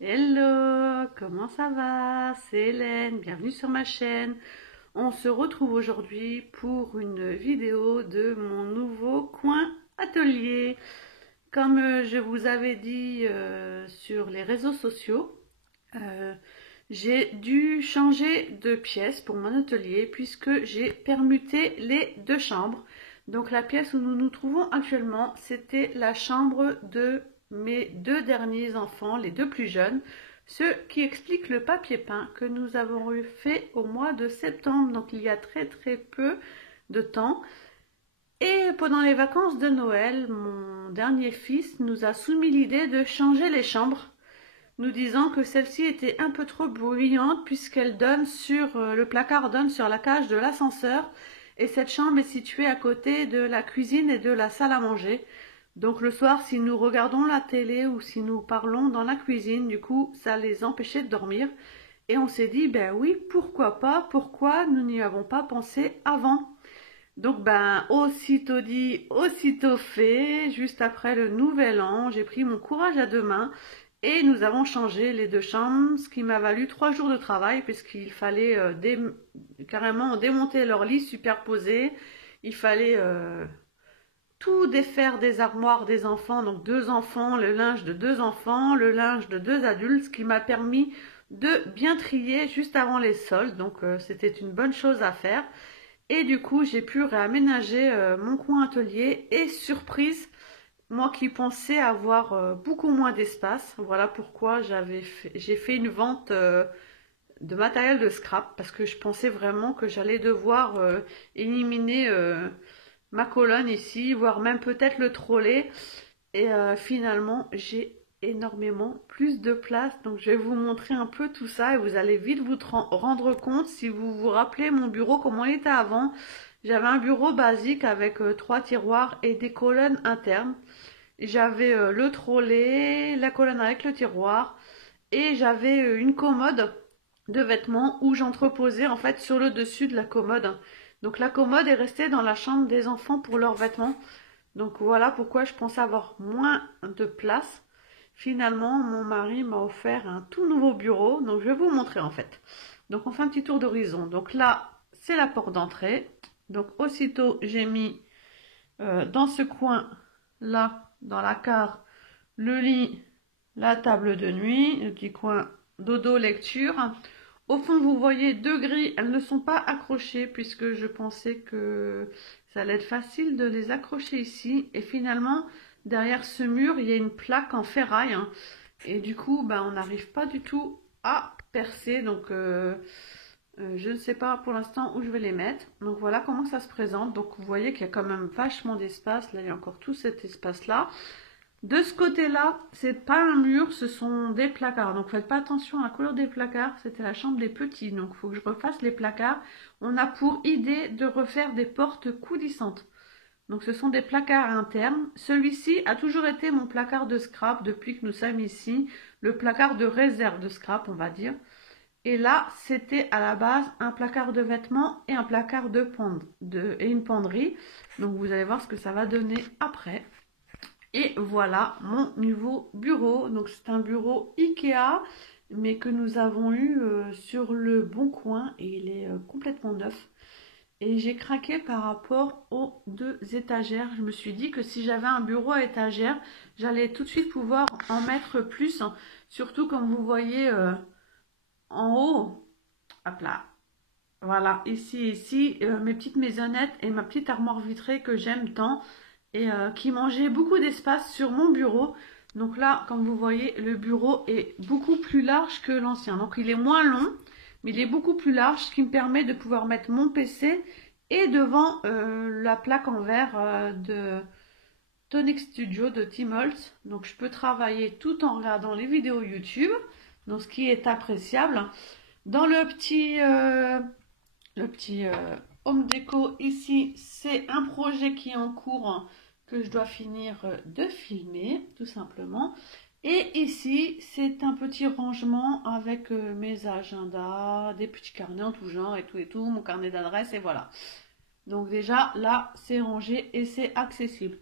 Hello, comment ça va? C'est Hélène, bienvenue sur ma chaîne. On se retrouve aujourd'hui pour une vidéo de mon nouveau coin atelier. Comme je vous avais dit sur les réseaux sociaux, euh, j'ai dû changer de pièce pour mon atelier puisque j'ai permuté les deux chambres. Donc la pièce où nous nous trouvons actuellement, c'était la chambre de mes deux derniers enfants, les deux plus jeunes, ce qui explique le papier peint que nous avons fait au mois de septembre, donc il y a très peu de temps. Et pendant les vacances de Noël, mon dernier fils nous a soumis l'idée de changer les chambres, nous disant que celle-ci était un peu trop bruyante puisqu'elle donne sur le placard donne sur la cage de l'ascenseur et cette chambre est située à côté de la cuisine et de la salle à manger. Donc le soir, si nous regardons la télé ou si nous parlons dans la cuisine, du coup, ça les empêchait de dormir. Et on s'est dit, ben oui, pourquoi pas, pourquoi nous n'y avons pas pensé avant? Donc ben, aussitôt dit, aussitôt fait, juste après le nouvel an, j'ai pris mon courage à deux mains et nous avons changé les deux chambres, ce qui m'a valu 3 jours de travail puisqu'il fallait carrément démonter leur lit superposé. Il fallait tout défaire des armoires des enfants, donc deux enfants, le linge de deux enfants, le linge de deux adultes, ce qui m'a permis de bien trier juste avant les soldes. Donc c'était une bonne chose à faire. Et du coup, j'ai pu réaménager mon coin atelier et surprise, moi qui pensais avoir beaucoup moins d'espace, voilà pourquoi j'ai fait une vente de matériel de scrap parce que je pensais vraiment que j'allais devoir éliminer ma colonne ici, voire même peut-être le trolley. Et finalement, j'ai énormément plus de place. Donc je vais vous montrer un peu tout ça et vous allez vite vous rendre compte si vous vous rappelez mon bureau comment il était avant. J'avais un bureau basique avec 3 tiroirs et des colonnes internes. J'avais le trolley, la colonne avec le tiroir et j'avais une commode de vêtements où j'entreposais en fait sur le dessus de la commode. Donc la commode est restée dans la chambre des enfants pour leurs vêtements. Donc voilà pourquoi je pensais avoir moins de place. Finalement, mon mari m'a offert un tout nouveau bureau. Donc je vais vous montrer en fait. Donc on fait un petit tour d'horizon. Donc là, c'est la porte d'entrée. Donc aussitôt, j'ai mis dans ce coin là, dans la carte, le lit, la table de nuit, le petit coin dodo lecture. Au fond, vous voyez deux grilles, elles ne sont pas accrochées puisque je pensais que ça allait être facile de les accrocher ici. Et finalement, derrière ce mur, il y a une plaque en ferraille. Et du coup, ben, on n'arrive pas du tout à percer. Donc, je ne sais pas pour l'instant où je vais les mettre. Donc, voilà comment ça se présente. Donc, vous voyez qu'il y a quand même vachement d'espace. Là, il y a encore tout cet espace-là. De ce côté-là, c'est pas un mur, ce sont des placards. Donc faites pas attention à la couleur des placards, c'était la chambre des petits. Donc il faut que je refasse les placards. On a pour idée de refaire des portes coudissantes. Donc ce sont des placards internes. Celui-ci a toujours été mon placard de scrap depuis que nous sommes ici. Le placard de réserve de scrap, on va dire. Et là, c'était à la base un placard de vêtements et un placard et une penderie. Donc vous allez voir ce que ça va donner après. Et voilà mon nouveau bureau. Donc c'est un bureau Ikea, mais que nous avons eu sur le Bon Coin et il est complètement neuf. Et j'ai craqué par rapport aux deux étagères. Je me suis dit que si j'avais un bureau à étagère, j'allais tout de suite pouvoir en mettre plus. Surtout comme vous voyez en haut. Hop là. Voilà, ici, mes petites maisonnettes et ma petite armoire vitrée que j'aime tant et qui mangeait beaucoup d'espace sur mon bureau. Donc là, comme vous voyez, le bureau est beaucoup plus large que l'ancien. Donc il est moins long, mais il est beaucoup plus large, ce qui me permet de pouvoir mettre mon PC et devant la plaque en verre de Tonic Studio de Tim Holtz. Donc je peux travailler tout en regardant les vidéos YouTube, donc ce qui est appréciable. Dans le petit home déco ici, c'est un projet qui est en cours que je dois finir de filmer, tout simplement. Et ici, c'est un petit rangement avec mes agendas, des petits carnets en tout genre et tout, mon carnet d'adresse et voilà. Donc déjà, là, c'est rangé et c'est accessible.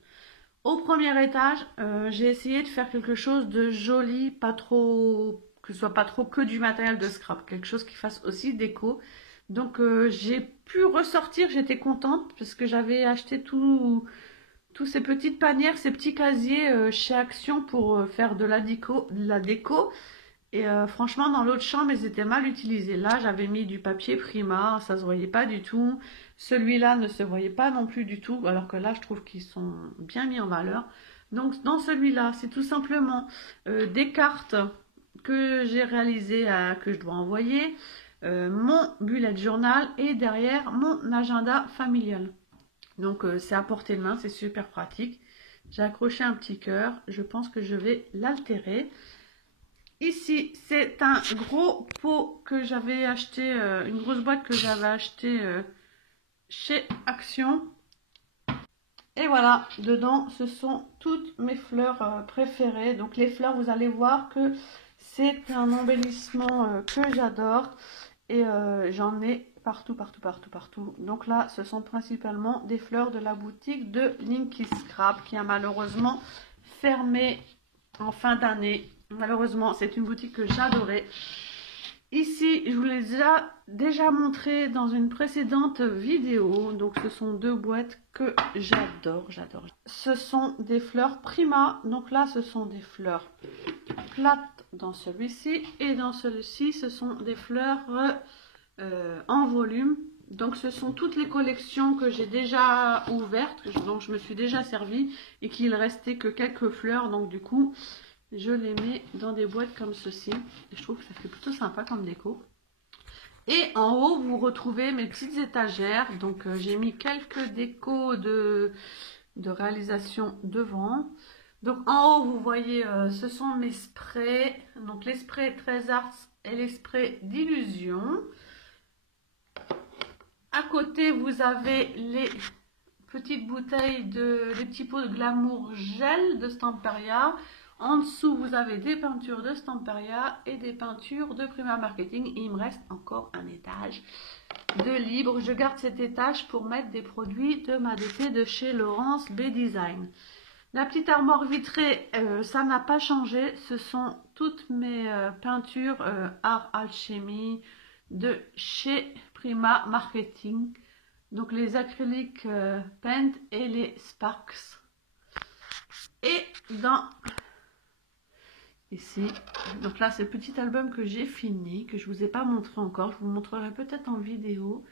Au premier étage, j'ai essayé de faire quelque chose de joli, pas trop que ce soit pas trop que du matériel de scrap, quelque chose qui fasse aussi déco. Donc j'ai pu ressortir, j'étais contente parce que j'avais acheté tous ces petites panières, ces petits casiers chez Action pour faire de la déco. Et franchement, dans l'autre chambre, ils étaient mal utilisés. Là, j'avais mis du papier Prima, ça se voyait pas du tout. Celui-là ne se voyait pas non plus du tout, alors que là, je trouve qu'ils sont bien mis en valeur. Donc, dans celui-là, c'est tout simplement des cartes que j'ai réalisées, que je dois envoyer, mon bullet journal et derrière mon agenda familial. Donc, c'est à portée de main, c'est super pratique. J'ai accroché un petit cœur, je pense que je vais l'altérer. Ici, c'est un gros pot que j'avais acheté, une grosse boîte que j'avais acheté chez Action. Et voilà, dedans, ce sont toutes mes fleurs préférées. Donc les fleurs, vous allez voir que c'est un embellissement que j'adore. Et j'en ai partout, partout, partout, partout. Donc là, ce sont principalement des fleurs de la boutique de Linky Scrap qui a malheureusement fermé en fin d'année. Malheureusement, c'est une boutique que j'adorais. Ici, je vous l'ai déjà montré dans une précédente vidéo. Donc, ce sont deux boîtes que j'adore, j'adore. Ce sont des fleurs Prima. Donc là, ce sont des fleurs plates dans celui-ci. Et dans celui-ci, ce sont des fleurs en volume. Donc, ce sont toutes les collections que j'ai déjà ouvertes, dont je me suis déjà servi et qu'il restait que quelques fleurs. Donc, du coup, je les mets dans des boîtes comme ceci. Et je trouve que ça fait plutôt sympa comme déco. Et en haut, vous retrouvez mes petites étagères. Donc, j'ai mis quelques décos de réalisation devant. Donc, en haut, vous voyez, ce sont mes sprays. Donc, les sprays 13 Arts et les sprays d'illusion. À côté, vous avez les petites bouteilles les petits pots de Glamour Gel de Stamperia. En dessous, vous avez des peintures de Stamperia et des peintures de Prima Marketing. Et il me reste encore un étage de libre. Je garde cet étage pour mettre des produits de ma DP de chez Laurence B Design. La petite armoire vitrée, ça n'a pas changé. Ce sont toutes mes peintures Art Alchemy de chez Prima Marketing. Donc les acryliques Paint et les Sparks. Et dans ici, donc là c'est le petit album que j'ai fini, que je ne vous ai pas montré encore, je vous montrerai peut-être en vidéo.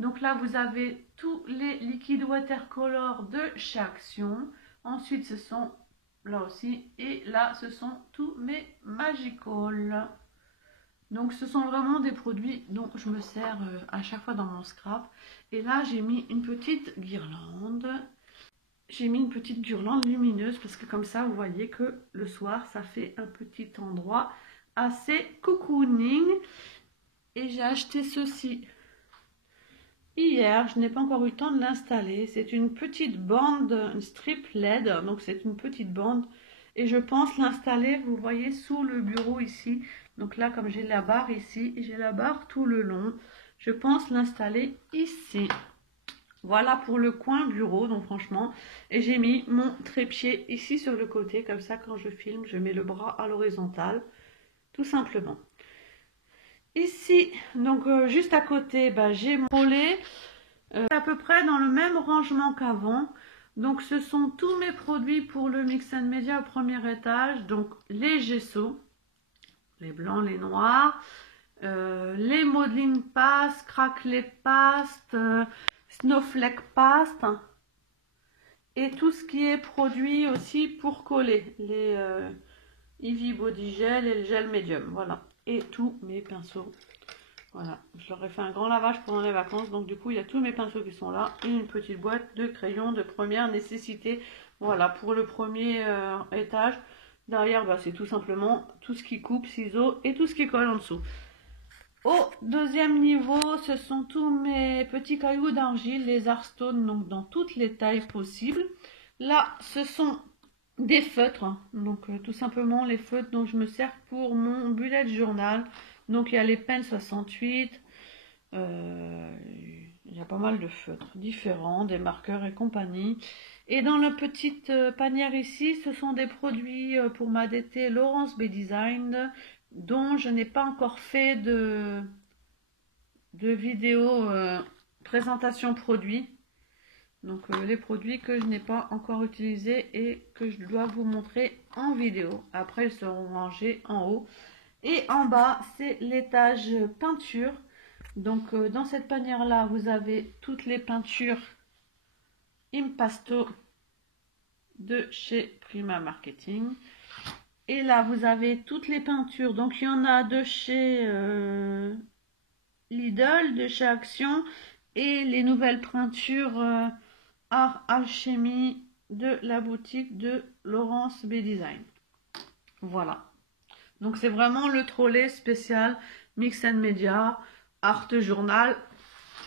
Donc là vous avez tous les liquides watercolor de chez Action. Ensuite ce sont là aussi, et là ce sont tous mes Magical. Donc ce sont vraiment des produits dont je me sers à chaque fois dans mon scrap. Et là j'ai mis une petite guirlande. J'ai mis une petite guirlande lumineuse parce que comme ça vous voyez que le soir ça fait un petit endroit assez cocooning. Et j'ai acheté ceci hier, je n'ai pas encore eu le temps de l'installer. C'est une petite bande, une strip LED, donc c'est une petite bande. Et je pense l'installer, vous voyez, sous le bureau ici. Donc là, comme j'ai la barre ici, et j'ai la barre tout le long, je pense l'installer ici. Voilà pour le coin bureau, donc franchement. Et j'ai mis mon trépied ici sur le côté, comme ça quand je filme, je mets le bras à l'horizontale, tout simplement. Ici, donc juste à côté, j'ai mon volet, à peu près dans le même rangement qu'avant. Donc ce sont tous mes produits pour le Mix and Media au premier étage. Donc les gessos, les blancs, les noirs, les modeling pastes, craquelé pastes, snowflake paste. Et tout ce qui est produit aussi pour coller. Les Eevee Body Gel et le gel médium. Voilà. Et tous mes pinceaux. Voilà, je leur ai fait un grand lavage pendant les vacances, donc du coup il y a tous mes pinceaux qui sont là et une petite boîte de crayons de première nécessité. Voilà, pour le premier étage. Derrière, c'est tout simplement tout ce qui coupe, ciseaux et tout ce qui colle en dessous. Au deuxième niveau, ce sont tous mes petits cailloux d'argile, les Hearthstone, donc dans toutes les tailles possibles. Là, ce sont des feutres, donc tout simplement les feutres dont je me sers pour mon bullet journal. Donc il y a les Pen 68, il y a pas mal de feutres différents, des marqueurs et compagnie. Et dans la petite panière ici, ce sont des produits pour ma DT Laurence B Design, dont je n'ai pas encore fait de vidéo présentation produit. Donc les produits que je n'ai pas encore utilisés et que je dois vous montrer en vidéo. Après, ils seront rangés en haut. Et en bas, c'est l'étage peinture. Donc dans cette panière-là, vous avez toutes les peintures Impasto de chez Prima Marketing. Et là, vous avez toutes les peintures. Donc il y en a de chez Lidl, de chez Action, et les nouvelles peintures Art Alchimie de la boutique de Laurence B Design. Voilà. Donc c'est vraiment le trolley spécial Mix and Media, Art Journal,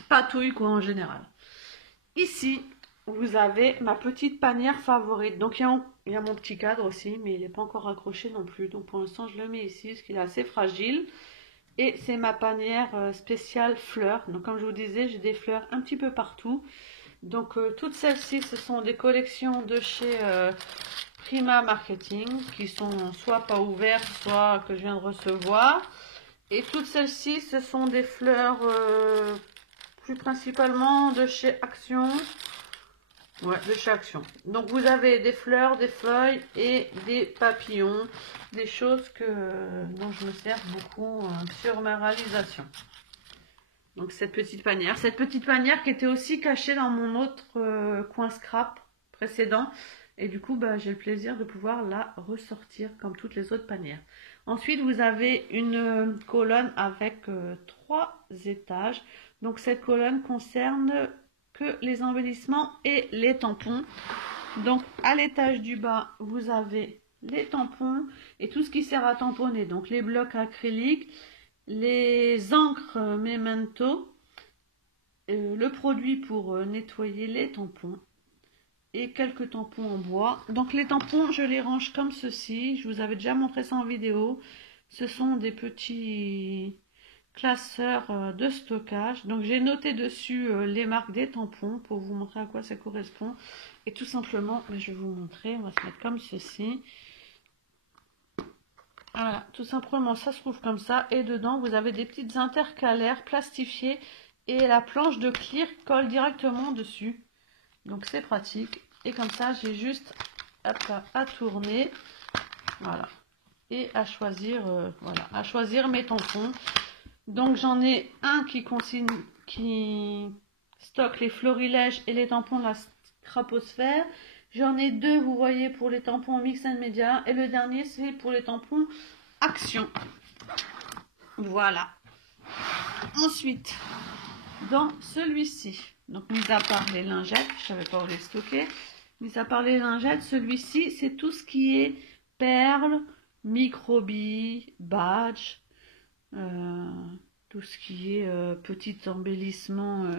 patouille quoi en général. Ici, vous avez ma petite panière favorite. Donc il y a mon petit cadre aussi, mais il n'est pas encore accroché non plus. Donc pour l'instant, je le mets ici parce qu'il est assez fragile. Et c'est ma panière spéciale fleurs. Donc comme je vous disais, j'ai des fleurs un petit peu partout. Donc toutes celles-ci, ce sont des collections de chez Prima Marketing qui sont soit pas ouvertes, soit que je viens de recevoir. Et toutes celles-ci, ce sont des fleurs plus principalement de chez Action. Ouais, de chez Action. Donc vous avez des fleurs, des feuilles et des papillons, des choses dont je me sers beaucoup sur ma réalisation. Donc cette petite panière qui était aussi cachée dans mon autre coin scrap précédent. Et du coup, j'ai le plaisir de pouvoir la ressortir comme toutes les autres panières. Ensuite, vous avez une colonne avec 3 étages. Donc cette colonne concerne que les embellissements et les tampons. Donc à l'étage du bas, vous avez les tampons et tout ce qui sert à tamponner. Donc les blocs acryliques, les encres Memento, le produit pour nettoyer les tampons et quelques tampons en bois. Donc les tampons, je les range comme ceci. Je vous avais déjà montré ça en vidéo. Ce sont des petits classeurs de stockage. Donc j'ai noté dessus les marques des tampons pour vous montrer à quoi ça correspond. Et tout simplement, je vais vous montrer. On va se mettre comme ceci. Voilà, tout simplement, ça se trouve comme ça. Et dedans, vous avez des petites intercalaires plastifiées. Et la planche de clear colle directement dessus. Donc c'est pratique. Et comme ça, j'ai juste à tourner. Voilà. Et à choisir, à choisir mes tampons. Donc j'en ai un qui stocke les florilèges et les tampons de la craposphère. J'en ai 2, vous voyez, pour les tampons Mix and Media. Et le dernier, c'est pour les tampons Action. Voilà. Ensuite, dans celui-ci, donc mis à part les lingettes, je ne savais pas où les stocker. Mis à part les lingettes, celui-ci, c'est tout ce qui est perles, microbilles, badges, tout ce qui est petit embellissement,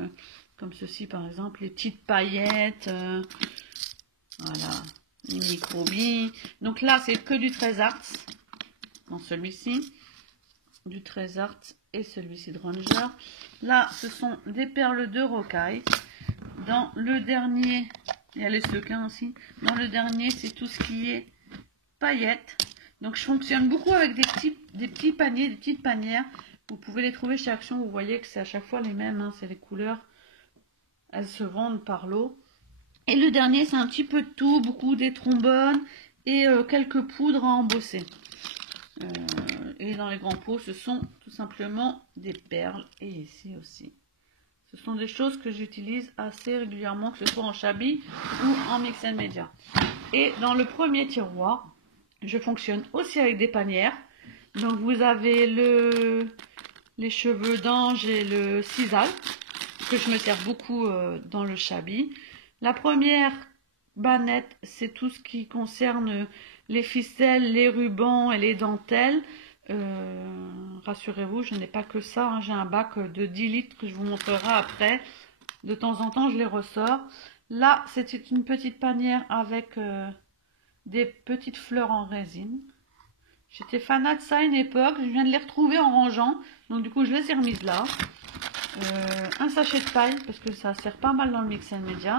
comme ceci par exemple, les petites paillettes, voilà, les microbilles. Donc là, c'est que du 13 Arts, dans celui-ci, du 13 Arts et celui-ci de Ranger. Là, ce sont des perles de rocaille. Dans le dernier, il y a les sequins aussi. Dans le dernier, c'est tout ce qui est paillettes. Donc, je fonctionne beaucoup avec des petits paniers, des petites panières. Vous pouvez les trouver chez Action. Vous voyez que c'est à chaque fois les mêmes. Hein, c'est les couleurs. Elles se vendent par lot. Et le dernier, c'est un petit peu de tout. Beaucoup des trombones et quelques poudres à embosser. Et dans les grands pots, ce sont tout simplement des perles. Et ici aussi. Ce sont des choses que j'utilise assez régulièrement, que ce soit en Shabby ou en Mix and Media. Et dans le premier tiroir, je fonctionne aussi avec des panières. Donc vous avez les cheveux d'ange et le sisal, que je me sers beaucoup dans le Shabby. La première bannette, c'est tout ce qui concerne les ficelles, les rubans et les dentelles. Rassurez-vous, je n'ai pas que ça, hein. J'ai un bac de 10 litres que je vous montrerai après. De temps en temps, je les ressors. Là, c'était une petite panière avec des petites fleurs en résine. J'étais fanat de ça à une époque. Je viens de les retrouver en rangeant. Donc du coup, je les ai remises là. Un sachet de paille, parce que ça sert pas mal dans le Mix and Media.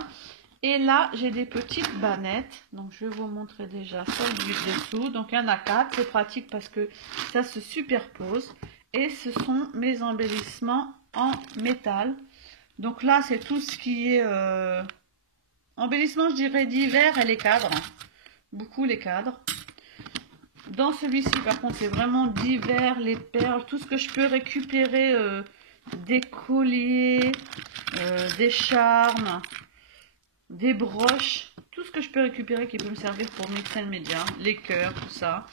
Et là, j'ai des petites bannettes. Donc, je vais vous montrer déjà celle du dessous. Donc, il y en a 4. C'est pratique parce que ça se superpose. Et ce sont mes embellissements en métal. Donc là, c'est tout ce qui est embellissement, je dirais, d'hiver et les cadres. Beaucoup les cadres. Dans celui-ci, par contre, c'est vraiment d'hiver, les perles, tout ce que je peux récupérer, des colliers, des charmes, des broches, tout ce que je peux récupérer qui peut me servir pour Mix & Media, les cœurs, tout ça.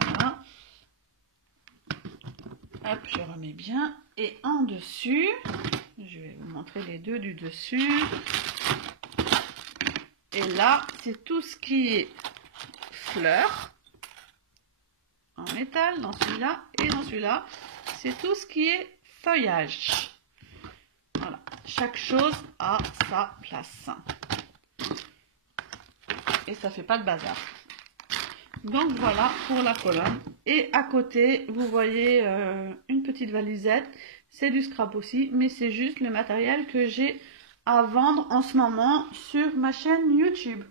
Voilà. Hop, je remets bien. Et en dessus, je vais vous montrer les deux du dessus. Et là, c'est tout ce qui est fleurs en métal dans celui-là. Et dans celui-là, c'est tout ce qui est feuillage. Voilà, chaque chose a sa place. Et ça fait pas de bazar. Donc voilà pour la colonne. Et à côté, vous voyez une petite valisette. C'est du scrap aussi, mais c'est juste le matériel que j'ai à vendre en ce moment sur ma chaîne YouTube.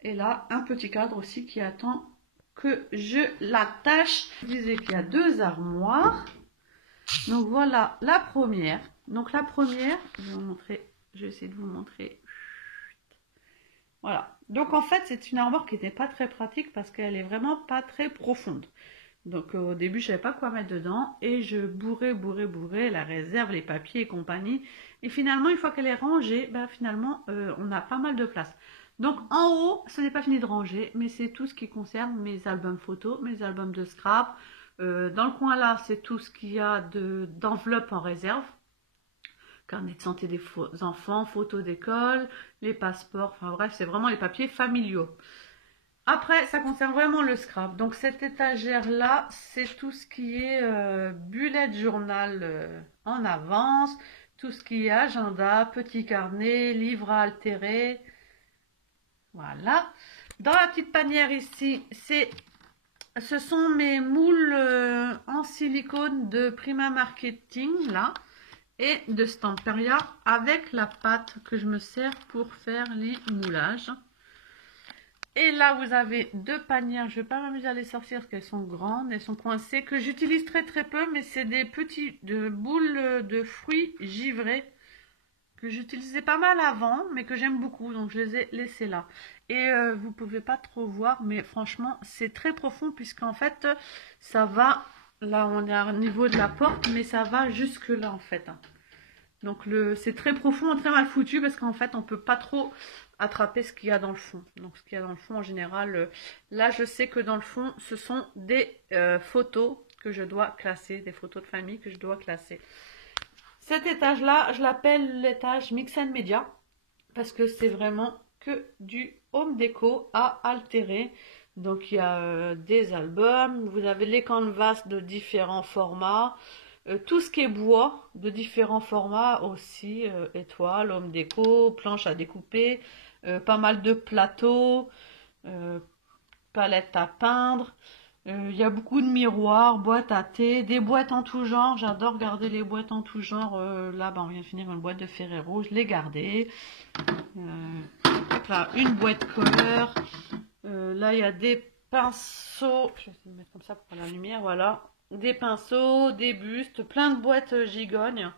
Et là, un petit cadre aussi qui attend que je l'attache. Je disais qu'il y a 2 armoires. Donc voilà la première. Donc la première, je vais essayer de vous montrer. Voilà. Donc en fait, c'est une armoire qui n'était pas très pratique parce qu'elle est vraiment pas très profonde. Donc au début, je savais pas quoi mettre dedans et je bourrais la réserve, les papiers et compagnie. Et finalement, une fois qu'elle est rangée, ben, finalement, on a pas mal de place. Donc en haut, ce n'est pas fini de ranger, mais c'est tout ce qui concerne mes albums photos, mes albums de scrap. Dans le coin là, c'est tout ce qu'il y a d'enveloppes en réserve. Carnet de santé des enfants, photos d'école, les passeports, enfin bref, c'est vraiment les papiers familiaux. Après, ça concerne vraiment le scrap. Donc cette étagère-là, c'est tout ce qui est bullet journal en avance, tout ce qui est agenda, petit carnet, livre à altérer. Voilà. Dans la petite panière ici, ce sont mes moules en silicone de Prima Marketing, là, et de Stamperia avec la pâte que je me sers pour faire les moulages. Et là, vous avez 2 panières. Je ne vais pas m'amuser à les sortir parce qu'elles sont grandes, elles sont coincées, que j'utilise très peu, mais c'est des petites boules de fruits givrés que j'utilisais pas mal avant, mais que j'aime beaucoup, donc je les ai laissées là. Et vous pouvez pas trop voir, mais franchement, c'est très profond puisqu'en fait, ça va, là on est au niveau de la porte, mais ça va jusque là en fait. Donc c'est très profond, très mal foutu parce qu'en fait, on peut pas trop attraper ce qu'il y a dans le fond. Donc ce qu'il y a dans le fond en général, là je sais que dans le fond, ce sont des photos que je dois classer, des photos de famille que je dois classer. Cet étage-là, je l'appelle l'étage Mix & Media parce que c'est vraiment que du home déco à altérer. Donc il y a des albums, vous avez les canvas de différents formats, tout ce qui est bois de différents formats aussi, étoiles, home déco, planches à découper, pas mal de plateaux, palettes à peindre. Il y a beaucoup de miroirs, boîtes à thé, des boîtes en tout genre. J'adore garder les boîtes en tout genre. Là, on vient de finir une boîte de Ferrero, je l'ai gardée. Là, une boîte couleur. Là, il y a des pinceaux. Je vais essayer de mettre comme ça pour la lumière. Voilà. Des pinceaux, des bustes, plein de boîtes gigognes,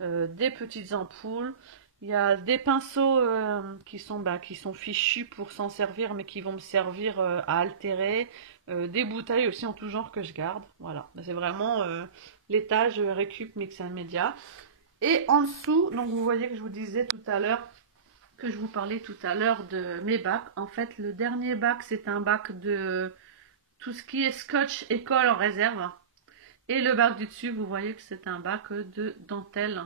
des petites ampoules. Il y a des pinceaux qui sont fichus pour s'en servir, mais qui vont me servir à altérer. Des bouteilles aussi en tout genre que je garde. Voilà, c'est vraiment l'étage récup Mix & Media. Et en dessous, donc vous voyez que je vous disais tout à l'heure, que je vous parlais tout à l'heure de mes bacs. En fait, le dernier bac, c'est un bac de tout ce qui est scotch école en réserve. Et le bac du dessus, vous voyez que c'est un bac de dentelle.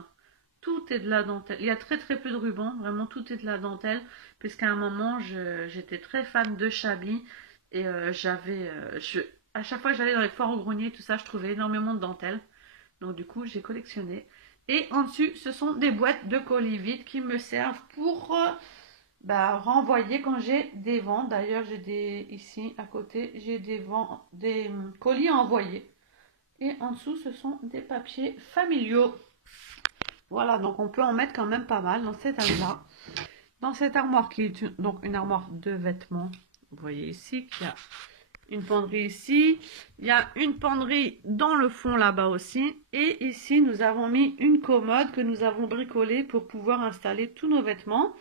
Tout est de la dentelle. Il y a très peu de ruban, vraiment tout est de la dentelle, puisqu'à un moment, j'étais très fan de Chablis. Et à chaque fois que j'allais dans les foires au grenier, tout ça, je trouvais énormément de dentelle. Donc du coup, j'ai collectionné. Et en dessus, ce sont des boîtes de colis vides qui me servent pour renvoyer quand j'ai des ventes. D'ailleurs, ici à côté, j'ai des colis à envoyer. Et en dessous, ce sont des papiers familiaux. Voilà, donc on peut en mettre quand même pas mal dans cette armoire. Dans cette armoire qui est donc une armoire de vêtements. Vous voyez ici qu'il y a une penderie ici. Il y a une penderie dans le fond là-bas aussi. Et ici, nous avons mis une commode que nous avons bricolée pour pouvoir installer tous nos vêtements.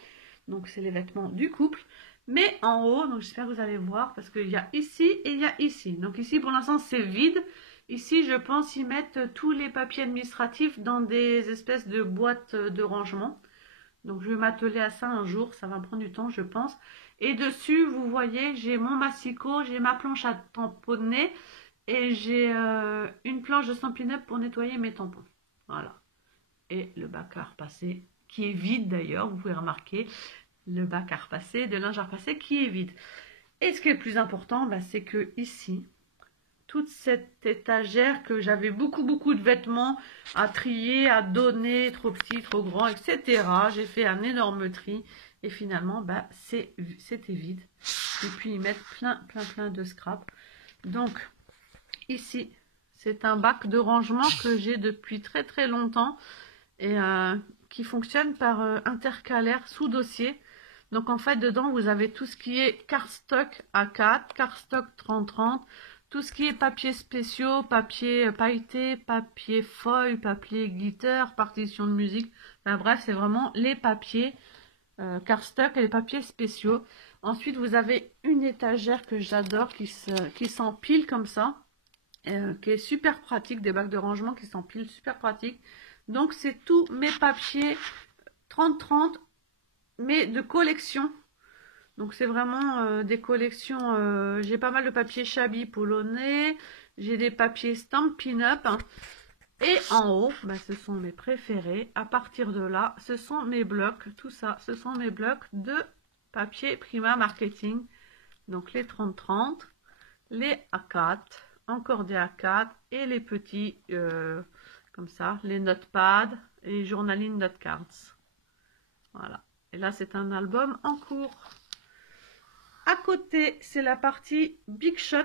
Donc, c'est les vêtements du couple. Mais en haut, donc j'espère que vous allez voir, parce qu'il y a ici et il y a ici. Donc ici, pour l'instant, c'est vide. Ici, je pense y mettre tous les papiers administratifs dans des espèces de boîtes de rangement. Donc, je vais m'atteler à ça un jour. Ça va me prendre du temps, je pense. Et dessus, vous voyez, j'ai mon massicot, j'ai ma planche à tamponner et j'ai une planche de Stampin' Up pour nettoyer mes tampons. Voilà. Et le bac à repasser, qui est vide d'ailleurs, vous pouvez remarquer. Le bac à repasser, de linge à repasser qui est vide. Et ce qui est le plus important, bah, c'est que ici, toute cette étagère que j'avais beaucoup de vêtements à trier, à donner, trop petits, trop grands, etc. J'ai fait un énorme tri et finalement, bah, c'était vide. Et puis ils mettent plein de scrap. Donc ici, c'est un bac de rangement que j'ai depuis très longtemps et qui fonctionne par intercalaire sous dossier. Donc en fait, dedans, vous avez tout ce qui est cardstock A4, cardstock 30-30, tout ce qui est papier spéciaux, papier pailleté, papier feuille, papier glitter, partition de musique. Enfin, bref, c'est vraiment les papiers cardstock et les papiers spéciaux. Ensuite, vous avez une étagère que j'adore qui s'empile comme ça, qui est super pratique, des bacs de rangement qui s'empilent, super pratique. Donc, c'est tous mes papiers 30-30, mais de collection. Donc c'est vraiment des collections, j'ai pas mal de papiers Shabby polonais, j'ai des papiers Stampin' Up, hein. Et en haut, bah, ce sont mes préférés. À partir de là, ce sont mes blocs, tout ça, ce sont mes blocs de papier Prima Marketing. Donc les 30-30, les A4, encore des A4 et les petits, comme ça, les notepads et les journaling note cards. Voilà. Et là, c'est un album en cours. À côté, c'est la partie Big Shot.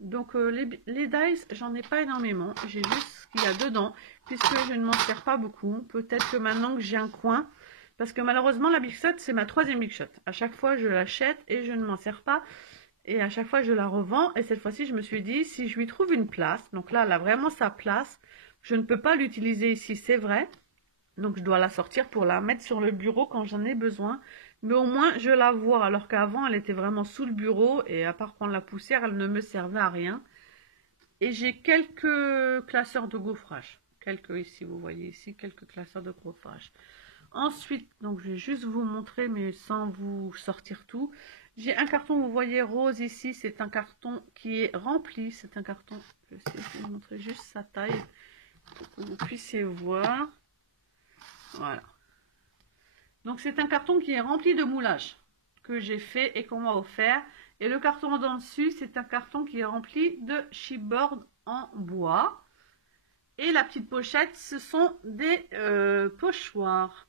Donc, les dies, j'en ai pas énormément. J'ai juste ce qu'il y a dedans, puisque je ne m'en sers pas beaucoup. Peut-être que maintenant que j'ai un coin, parce que malheureusement, la Big Shot, c'est ma 3e Big Shot. À chaque fois, je l'achète et je ne m'en sers pas. Et à chaque fois, je la revends. Et cette fois-ci, je me suis dit, si je lui trouve une place, donc là, elle a vraiment sa place. Je ne peux pas l'utiliser ici, c'est vrai. Donc, je dois la sortir pour la mettre sur le bureau quand j'en ai besoin. Mais au moins, je la vois. Alors qu'avant, elle était vraiment sous le bureau. Et à part prendre la poussière, elle ne me servait à rien. Et j'ai quelques classeurs de gaufrage. Quelques ici, vous voyez ici, quelques classeurs de gaufrage. Ensuite, donc je vais juste vous montrer, mais sans vous sortir tout. J'ai un carton, vous voyez, rose ici. C'est un carton qui est rempli. C'est un carton, je vais essayer de vous montrer juste sa taille pour que vous puissiez voir. Voilà. Donc c'est un carton qui est rempli de moulage que j'ai fait et qu'on m'a offert. Et le carton d'en dessus, c'est un carton qui est rempli de chipboard en bois. Et la petite pochette, ce sont des pochoirs.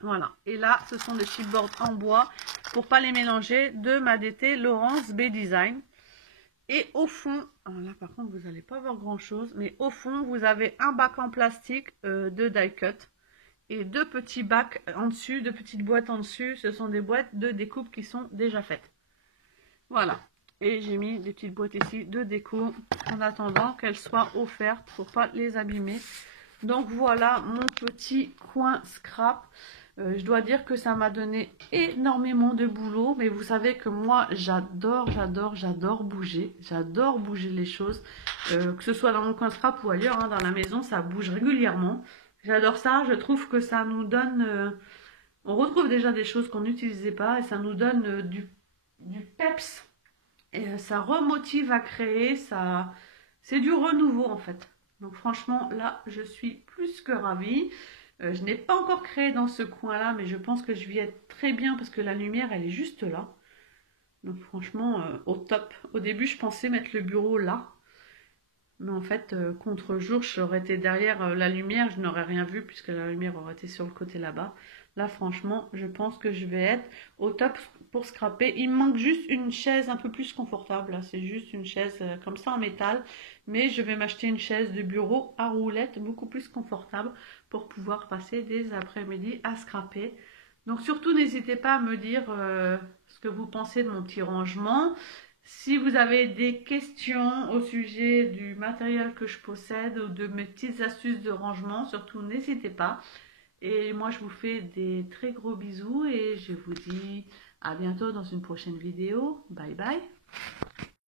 Voilà. Et là, ce sont des chipboards en bois pour pas les mélanger de ma DT Laurence B Design. Et au fond, alors là par contre, vous n'allez pas voir grand chose, mais au fond, vous avez un bac en plastique de die cut. Et 2 petits bacs en dessus, 2 petites boîtes en dessus. Ce sont des boîtes de découpe qui sont déjà faites. Voilà. Et j'ai mis des petites boîtes ici de déco en attendant qu'elles soient offertes pour pas les abîmer. Donc voilà mon petit coin scrap. Je dois dire que ça m'a donné énormément de boulot. Mais vous savez que moi, j'adore bouger. J'adore bouger les choses. Que ce soit dans mon coin scrap ou ailleurs, hein, dans la maison, ça bouge régulièrement. J'adore ça, je trouve que ça nous donne... on retrouve déjà des choses qu'on n'utilisait pas et ça nous donne du peps. Et ça remotive à créer, c'est du renouveau en fait. Donc franchement, là, je suis plus que ravie. Je n'ai pas encore créé dans ce coin-là, mais je pense que je vais être très bien parce que la lumière, elle est juste là. Donc franchement, au top. Au début, je pensais mettre le bureau là. Mais en fait, contre-jour, j'aurais été derrière la lumière, je n'aurais rien vu puisque la lumière aurait été sur le côté là-bas. Là, franchement, je pense que je vais être au top pour scraper. Il me manque juste une chaise un peu plus confortable. C'est juste une chaise comme ça en métal. Mais je vais m'acheter une chaise de bureau à roulettes beaucoup plus confortable pour pouvoir passer des après-midi à scraper. Donc surtout, n'hésitez pas à me dire ce que vous pensez de mon petit rangement. Si vous avez des questions au sujet du matériel que je possède ou de mes petites astuces de rangement, surtout n'hésitez pas. Et moi, je vous fais des très gros bisous et je vous dis à bientôt dans une prochaine vidéo. Bye bye.